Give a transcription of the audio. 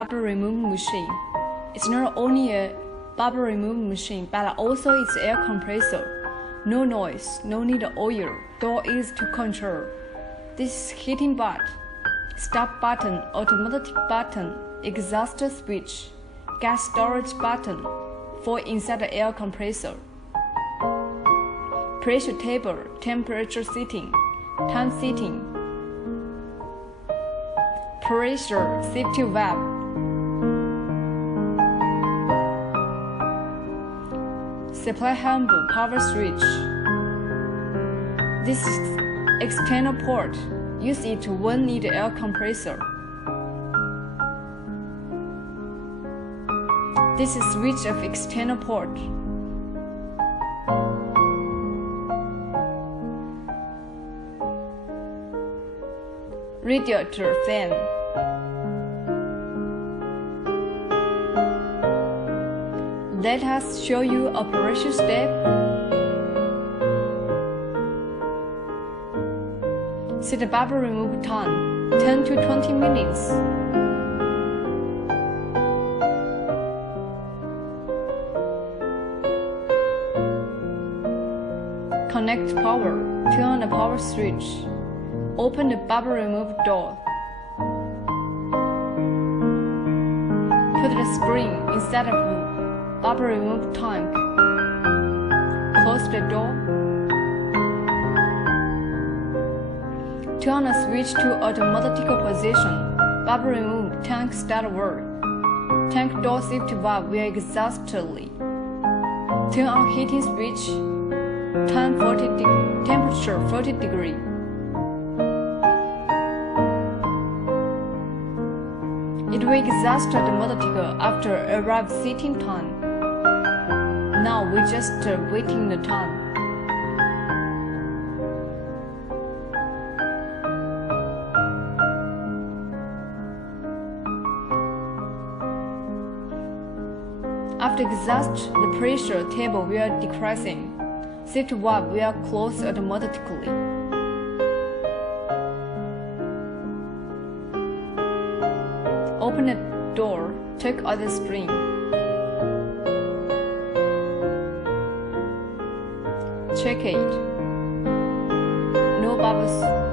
bubble removing machine. It's not only a bubble removing machine, but also it's air compressor. No noise, no need oil, door easy to control. This is heating button, stop button, automatic button, exhaust switch, gas storage button for inside the air compressor. Pressure table, temperature setting, time setting, pressure safety valve, supply handle power switch. This is external port. Use it when need air compressor. This is switch of external port. Radiator fan. Let us show you operation step. Set the bubble remove time 10 to 20 minutes. Connect power. Turn on the power switch. Open the bubble remove door. Put the spring inside of the bubble remove tank. Close the door. Turn the switch to automatic position. Bubble remove tank start work. Tank door safety valve will exhaustedly. Turn on heating switch. Temperature 40 degree. It will exhaust automatically after arrive setting time. Now we just waiting the time. After exhaust, the pressure table will decreasing. Safety valve will close automatically. Open the door, take out the spring. Check it. No bubbles.